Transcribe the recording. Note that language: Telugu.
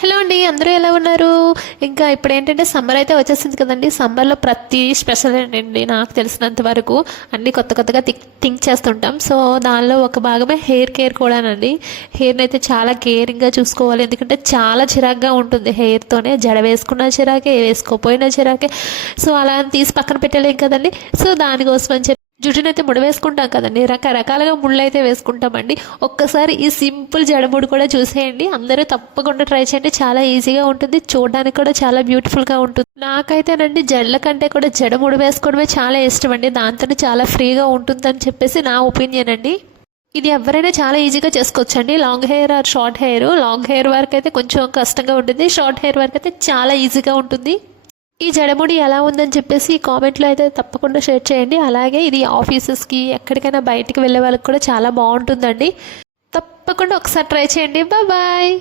హలో అండి అందరూ ఎలా ఉన్నారు? ఇంకా ఇప్పుడు ఏంటంటే సమ్మర్ అయితే వచ్చేసింది కదండి. సమ్మర్లో ప్రతి స్పెషల్ ఏంటండి? నాకు తెలిసినంత వరకు అన్ని కొత్త కొత్తగా థింక్ థింక్ చేస్తుంటాం. సో దానిలో ఒక భాగమే హెయిర్ కేర్ కూడానండి. హెయిర్ని అయితే చాలా కేరింగ్గా చూసుకోవాలి. ఎందుకంటే చాలా చిరాగ్గా ఉంటుంది హెయిర్తోనే. జడ వేసుకున్న చిరాకే వేసుకోపోయినా చిరాకే. సో అలా అని తీసి పక్కన పెట్టలేం కదండి. సో దానికోసం అని చెప్పి జుట్టునైతే ముడి వేసుకుంటాం కదండి. రకరకాలుగా ముళ్ళైతే వేసుకుంటామండి. ఒక్కసారి ఈ సింపుల్ జడముడు కూడా చూసేయండి. అందరూ తప్పకుండా ట్రై చేయండి. చాలా ఈజీగా ఉంటుంది. చూడడానికి కూడా చాలా బ్యూటిఫుల్గా ఉంటుంది. నాకైతేనండి జడల కంటే కూడా జడముడు వేసుకోవడమే చాలా ఇష్టం అండి దాంతో చాలా ఫ్రీగా ఉంటుందని చెప్పేసి నా ఒపీనియన్ అండి. ఇది ఎవరైనా చాలా ఈజీగా చేసుకోవచ్చండి. Long hair or short hair? Long hair వరకు అయితే కొంచెం కష్టంగా ఉంటుంది. షార్ట్ హెయిర్ వరకు అయితే చాలా ఈజీగా ఉంటుంది. ఈ జడముడి ఎలా ఉందని చెప్పేసి కామెంట్లో అయితే తప్పకుండా షేర్ చేయండి. అలాగే ఇది ఆఫీసెస్కి ఎక్కడికైనా బయటికి వెళ్ళే వాళ్ళకి కూడా చాలా బాగుంటుందండి. తప్పకుండా ఒకసారి ట్రై చేయండి. బాయ్.